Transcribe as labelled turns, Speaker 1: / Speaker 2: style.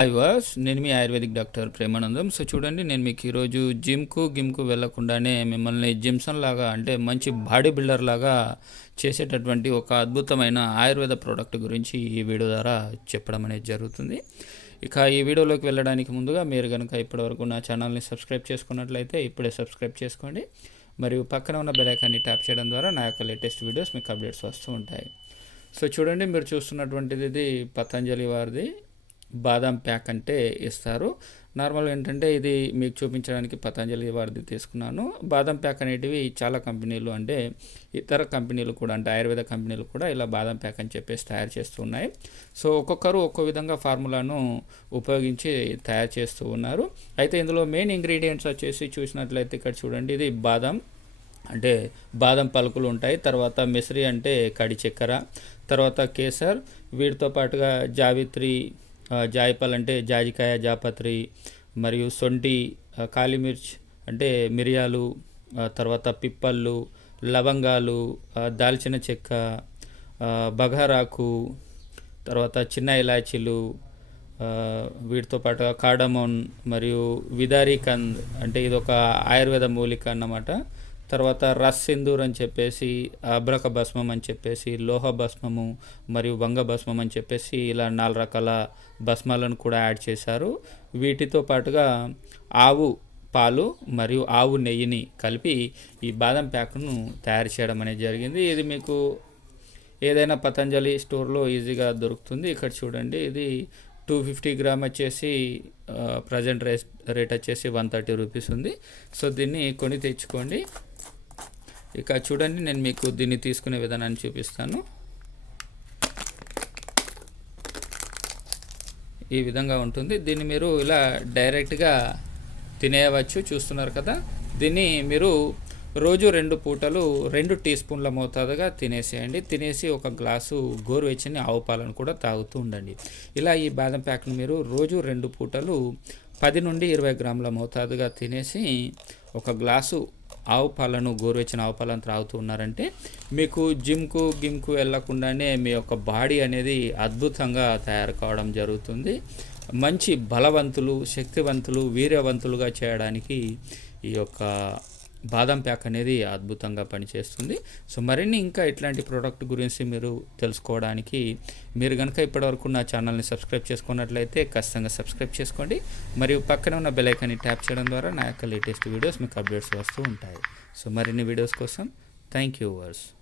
Speaker 1: Hi వాస్ నేను మీ ఆయుర్వేదిక్ డాక్టర్ ప్రేమానందం. సో చూడండి నేను మీకు ఈరోజు జిమ్కు గిమ్కు వెళ్ళకుండానే మిమ్మల్ని జిమ్సన్ లాగా అంటే మంచి బాడీ బిల్డర్ లాగా చేసేటటువంటి ఒక అద్భుతమైన ఆయుర్వేద ప్రోడక్ట్ గురించి ఈ వీడియో ద్వారా చెప్పడం అనేది జరుగుతుంది. ఇక ఈ వీడియోలోకి వెళ్ళడానికి ముందుగా మీరు కనుక ఇప్పటివరకు నా ఛానల్ని సబ్స్క్రైబ్ చేసుకున్నట్లయితే ఇప్పుడే సబ్స్క్రైబ్ చేసుకోండి. మరియు పక్కన ఉన్న బెలైకాన్ని ట్యాప్ చేయడం ద్వారా నా యొక్క లేటెస్ట్ వీడియోస్ మీకు అప్డేట్స్ వస్తూ ఉంటాయి. సో చూడండి మీరు చూస్తున్నటువంటిది ఇది పతంజలి వారిది. బాదం ప్యాక్ అంటే ఇస్తారు. నార్మల్ ఏంటంటే ఇది మీకు చూపించడానికి పతంజలి వారిది తీసుకున్నాను. బాదం ప్యాక్ అనేటివి చాలా కంపెనీలు అంటే ఇతర కంపెనీలు కూడా అంటే ఆయుర్వేద కంపెనీలు కూడా ఇలా బాదం ప్యాక్ అని చెప్పేసి తయారు చేస్తూ ఉన్నాయి. సో ఒక్కొక్కరు ఒక్కో విధంగా ఫార్ములాను ఉపయోగించి తయారు చేస్తూ ఉన్నారు. అయితే ఇందులో మెయిన్ ఇంగ్రీడియంట్స్ వచ్చేసి చూసినట్లయితే ఇక్కడ చూడండి ఇది బాదం అంటే బాదం పలుకులు ఉంటాయి. తర్వాత మిశ్రీ అంటే కడి చక్కెర తర్వాత కేసర్ వీటితో పాటుగా జావిత్రి జాయిపల్ అంటే జాజికాయ జాపత్రి మరియు సొంటి కాలిమిర్చ్ అంటే మిరియాలు తర్వాత పిప్పళ్ళు లవంగాలు దాల్చిన చెక్క బగారాకు తర్వాత చిన్న ఇలాచీలు వీటితో పాటుగా కాడమోన్ మరియు విదారీ కంద్ అంటే ఇది ఒక ఆయుర్వేద మూలిక అన్నమాట. తర్వాత రస్ సింధూర్ అని చెప్పేసి అబ్రక భస్మం అని చెప్పేసి లోహ భస్మము మరియు వంగ భస్మం అని చెప్పేసి ఇలా నాలుగు రకాల భస్మాలను కూడా యాడ్ చేశారు. వీటితో పాటుగా ఆవు పాలు మరియు ఆవు నెయ్యిని కలిపి ఈ బాదం ప్యాక్ను తయారు చేయడం అనేది జరిగింది. ఇది మీకు ఏదైనా పతంజలి స్టోర్లో ఈజీగా దొరుకుతుంది. ఇక్కడ చూడండి ఇది టూ ఫిఫ్టీ గ్రామ్ వచ్చేసి ప్రజెంట్ రేస్ రేట్ వచ్చేసి వన్ థర్టీ రూపీస్ ఉంది. సో దీన్ని కొని తెచ్చుకోండి. ఇక చూడండి నేను మీకు దీన్ని తీసుకునే విధానాన్ని చూపిస్తాను. ఈ విధంగా ఉంటుంది. దీన్ని మీరు ఇలా డైరెక్ట్గా తినేయవచ్చు చూస్తున్నారు కదా. దీన్ని మీరు రోజు రెండు పూటలు రెండు టీ స్పూన్ల మోతాదుగా తినేసేయండి. తినేసి ఒక గ్లాసు గోరువెచ్చని ఆవు పాలను కూడా తాగుతూ ఉండండి. ఇలా ఈ బాదం ప్యాక్ను మీరు రోజు రెండు పూటలు పది నుండి ఇరవై గ్రాముల మోతాదుగా తినేసి ఒక గ్లాసు ఆవు పాలను గోరువెచ్చిన ఆవు పాలను త్రాగుతూ ఉన్నారంటే మీకు జిమ్కు గిమ్కు వెళ్ళకుండానే మీ యొక్క బాడీ అనేది అద్భుతంగా తయారు కావడం జరుగుతుంది. మంచి బలవంతులు శక్తివంతులు వీర్యవంతులుగా చేయడానికి ఈ యొక్క బాదం ప్యాక్ అనేది అద్భుతంగా పనిచేస్తుంది. సో మరిన్ని ఇంకా ఇట్లాంటి ప్రోడక్ట్ గురించి మీరు తెలుసుకోవడానికి మీరు కనుక ఇప్పటివరకు నా ఛానల్ని సబ్స్క్రైబ్ చేసుకున్నట్లయితే ఖచ్చితంగా సబ్స్క్రైబ్ చేసుకోండి. మరియు పక్కన ఉన్న బెలైకాన్ని ట్యాప్ చేయడం ద్వారా నా యొక్క లేటెస్ట్ వీడియోస్ మీకు అప్డేట్స్ వస్తూ ఉంటాయి. సో మరిన్ని వీడియోస్ కోసం థ్యాంక్ యూ వర్స్